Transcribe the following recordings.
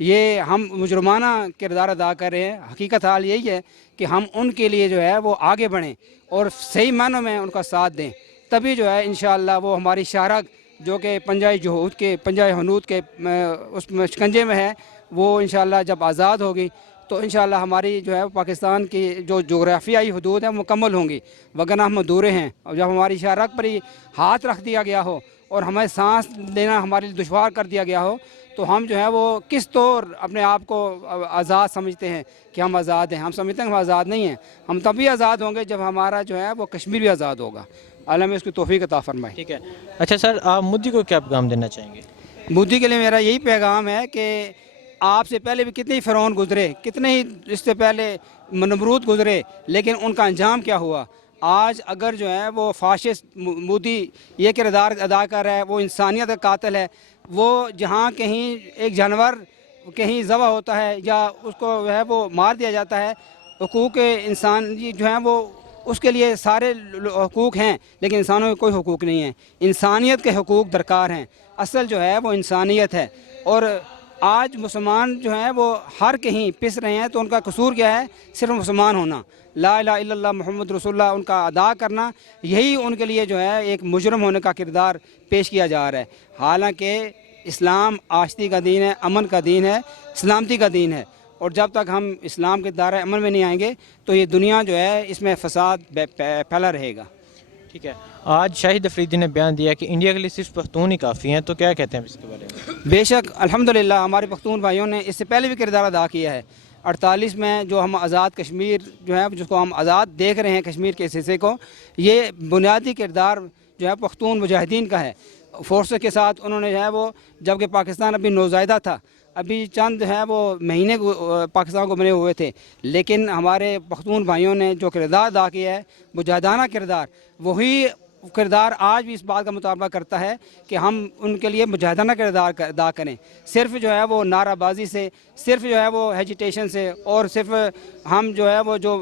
یہ ہم مجرمانہ کردار ادا کر رہے ہیں. حقیقت حال یہی ہے کہ ہم ان کے لیے جو ہے وہ آگے بڑھیں اور صحیح معنوں میں ان کا ساتھ دیں, تبھی جو ہے انشاءاللہ وہ ہماری شہرک جو کہ پنجۂ جہود کے پنجۂ حنود کے اس میں شکنجے میں ہے, وہ انشاءاللہ جب آزاد ہوگی تو انشاءاللہ ہماری جو ہے پاکستان کی جو جغرافیائی حدود ہیں مکمل ہوں گی, وگرنہ ہم ادھورے ہیں. اور جب ہماری شہرک پر ہی ہاتھ رکھ دیا گیا ہو اور ہمیں سانس لینا ہمارے لیے دشوار کر دیا گیا ہو, تو ہم جو ہے وہ کس طور اپنے آپ کو آزاد سمجھتے ہیں کہ ہم آزاد ہیں؟ ہم سمجھتے ہیں کہ ہم آزاد نہیں ہیں. ہم تبھی آزاد ہوں گے جب ہمارا جو ہے وہ کشمیر بھی آزاد ہوگا. اللہ ہمیں اس کی توفیق عطا فرمائے. ٹھیک ہے. اچھا سر, آپ مودی کو کیا پیغام دینا چاہیں گے؟ مودی کے لیے میرا یہی پیغام ہے کہ آپ سے پہلے بھی کتنے ہی فرعون گزرے, کتنے ہی اس سے پہلے نمرود گزرے, لیکن ان کا انجام کیا ہوا؟ آج اگر جو ہے وہ فاشسٹ مودی یہ کردار ادا کر رہا ہے, وہ انسانیت کا قاتل ہے. وہ جہاں کہیں ایک جانور کہیں ذبح ہوتا ہے یا اس کو جو ہے وہ مار دیا جاتا ہے, حقوق انسان جو ہیں وہ اس کے لیے سارے حقوق ہیں, لیکن انسانوں کے کوئی حقوق نہیں ہیں. انسانیت کے حقوق درکار ہیں. اصل جو ہے وہ انسانیت ہے. اور آج مسلمان جو ہیں وہ ہر کہیں پس رہے ہیں, تو ان کا قصور کیا ہے؟ صرف مسلمان ہونا, لا الہ الا اللہ محمد رسول اللہ ان کا ادا کرنا, یہی ان کے لیے جو ہے ایک مجرم ہونے کا کردار پیش کیا جا رہا ہے. حالانکہ اسلام آشتی کا دین ہے, امن کا دین ہے, سلامتی کا دین ہے, اور جب تک ہم اسلام کے دائرۂ امن میں نہیں آئیں گے تو یہ دنیا جو ہے اس میں فساد پھیلا رہے گا. ٹھیک ہے. آج شاہد افریدی نے بیان دیا کہ انڈیا کے لیے صرف پختون ہی کافی ہیں, تو کیا کہتے ہیں اس کے بارے میں؟ بے شک الحمدللہ ہمارے پختون بھائیوں نے اس سے پہلے بھی کردار ادا کیا ہے. 48 میں جو ہم آزاد کشمیر جو ہے جس کو ہم آزاد دیکھ رہے ہیں کشمیر کے اس حصے کو, یہ بنیادی کردار جو ہے پختون مجاہدین کا ہے. فورسز کے ساتھ انہوں نے جو ہے وہ, جبکہ پاکستان ابھی نوزائیدہ تھا, ابھی چند ہے وہ مہینے پاکستان کو بنے ہوئے تھے, لیکن ہمارے پختون بھائیوں نے جو کردار ادا کیا ہے مجاہدانہ کردار, وہی کردار آج بھی اس بات کا مطالبہ کرتا ہے کہ ہم ان کے لیے مجاہدانہ کردار ادا کریں. صرف جو ہے وہ نعرہ بازی سے, صرف جو ہے وہ ایجیٹیشن سے, اور صرف ہم جو ہے وہ جو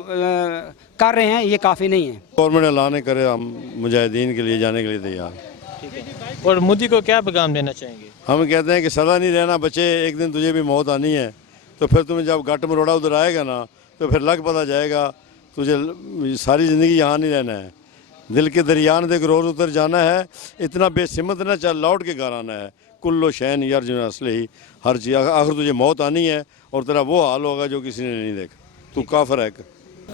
کر رہے ہیں یہ کافی نہیں ہے. گورنمنٹ اعلان کرے ہم مجاہدین کے لیے جانے کے لیے تیار. اور مودی کو کیا پیغام دینا چاہیں گے؟ ہم کہتے ہیں کہ سدا نہیں رہنا بچے, ایک دن تجھے بھی موت آنی ہے, تو پھر تمہیں جب گھٹ مروڑا ادھر آئے گا نا تو پھر لگ پتہ جائے گا تجھے ساری زندگی یہاں نہیں رہنا ہے. دل کے دریا نے دیکھ روز اتر جانا ہے, اتنا بے سمت نہ چل لوٹ کے گھر آنا ہے. کلو شین یرجن اصل ہی, ہر چیز آخر تجھے موت آنی ہے, اور تیرا وہ حال ہوگا جو کسی نے نہیں دیکھا. تو کافر ہے.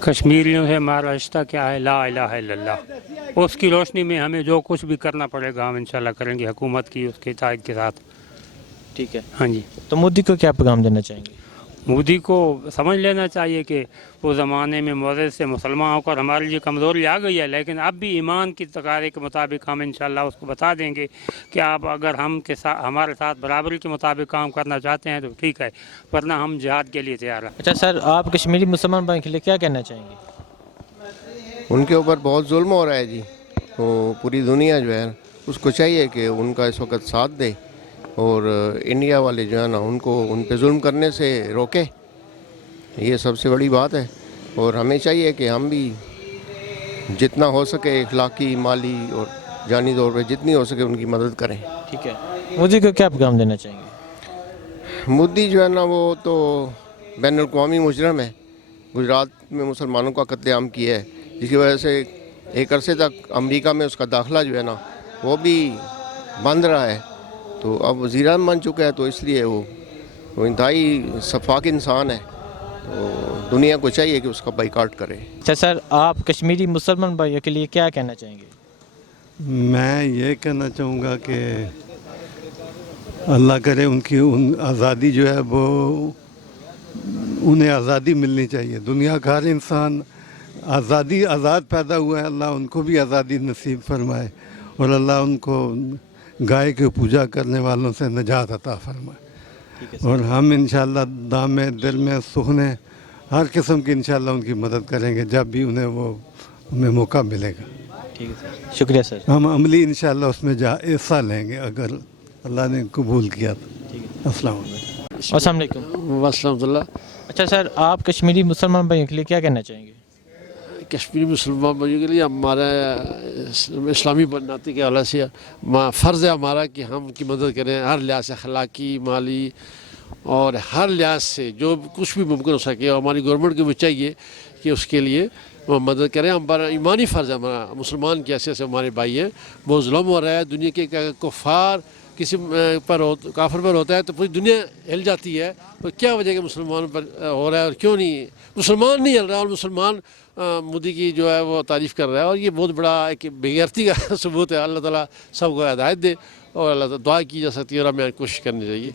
کشمیریوں سے ہمارا رشتہ کیا ہے؟ لا الہ الا اللہ. اس کی روشنی میں ہمیں جو کچھ بھی کرنا پڑے گا ہم انشاءاللہ کریں گے, حکومت کی اس کے اطاعت کے ساتھ. ٹھیک ہے. ہاں جی. تو مودی کو کیا پیغام دینا چاہیں گے؟ مودی کو سمجھ لینا چاہیے کہ وہ زمانے میں معزز سے مسلمان ہو کر ہمارے لیے کمزوری آ گئی ہے, لیکن اب بھی ایمان کی تقاضے کے مطابق ہم انشاءاللہ اس کو بتا دیں گے کہ آپ اگر ہمارے ساتھ برابری کے مطابق کام کرنا چاہتے ہیں تو ٹھیک ہے, ورنہ ہم جہاد کے لیے تیار ہیں. اچھا سر, آپ کشمیری مسلمان بھائی کے لیے کیا کہنا چاہیں گے؟ ان کے اوپر بہت ظلم ہو رہا ہے جی, تو پوری دنیا جو ہے اس کو چاہیے کہ ان کا اس وقت ساتھ دے, اور انڈیا والے جو ہے نا ان کو ان پہ ظلم کرنے سے روکے. یہ سب سے بڑی بات ہے, اور ہمیں چاہیے کہ ہم بھی جتنا ہو سکے اخلاقی, مالی اور جانی طور پہ جتنی ہو سکے ان کی مدد کریں. ٹھیک ہے. مودی کو کیا پیغام دینا چاہیں گے؟ مودی جو ہے نا وہ تو بین الاقوامی مجرم ہے. گجرات میں مسلمانوں کا قتل عام کیا ہے, جس کی وجہ سے ایک عرصے تک امریکہ میں اس کا داخلہ جو ہے نا وہ بھی بند رہا ہے. تو اب وزیر اعظم بن چکا ہے, تو اس لیے وہ انتہائی شفاق انسان ہے, تو دنیا کو چاہیے کہ اس کا بائیکاٹ کرے. اچھا سر, آپ کشمیری مسلمان بھائیوں کے لیے کیا کہنا چاہیں گے؟ میں یہ کہنا چاہوں گا کہ اللہ کرے ان کی آزادی جو ہے وہ انہیں آزادی ملنی چاہیے. دنیا کا ہر انسان آزاد پیدا ہوا ہے, اللہ ان کو بھی آزادی نصیب فرمائے, اور اللہ ان کو گائے کی پوجا کرنے والوں سے نجات عطا فرمائے. اور ہم انشاءاللہ دام میں, دل میں, سخنے ہر قسم کی انشاءاللہ ان کی مدد کریں گے جب بھی انہیں موقع ملے گا. ٹھیک ہے سر, شکریہ سر. ہم عملی انشاءاللہ اس میں حصہ لیں گے اگر اللہ نے قبول کیا تو. السلام علیکم. السلام علیکم. ورحمۃ اللہ. اچھا سر, آپ کشمیری مسلمان بھائیوں کے لیے کیا کہنا چاہیں گے؟ کشمیری مسلمان بھائیوں کے لیے ہمارا اسلامی بنیادی کے حوالے سے فرض ہے ہمارا کہ ہم ان کی مدد کریں ہر لحاظ سے, اخلاقی, مالی اور ہر لحاظ سے جو کچھ بھی ممکن ہو سکے، اور ہماری گورنمنٹ کو بھی چاہیے کہ اس کے لیے وہ مدد کریں. ہمارا ایمانی فرض ہے، ہمارا مسلمان کی حیثیت سے ہمارے بھائی ہیں. بہت ظلم ہو رہا ہے دنیا کے کفار کسی پر کافر پر ہوتا ہے تو پوری دنیا ہل جاتی ہے. اور کیا وجہ کہ مسلمان پر ہو رہا ہے اور کیوں نہیں مسلمان نہیں ہل رہا، اور مسلمان مودی کی جو ہے وہ تعریف کر رہا ہے. اور یہ بہت بڑا ایک بے غیرتی کا ثبوت ہے. اللہ تعالیٰ سب کو ہدایت دے، اور اللہ تعالیٰ دعا کی جا سکتی ہے اور ہمیں کوشش کرنی چاہیے.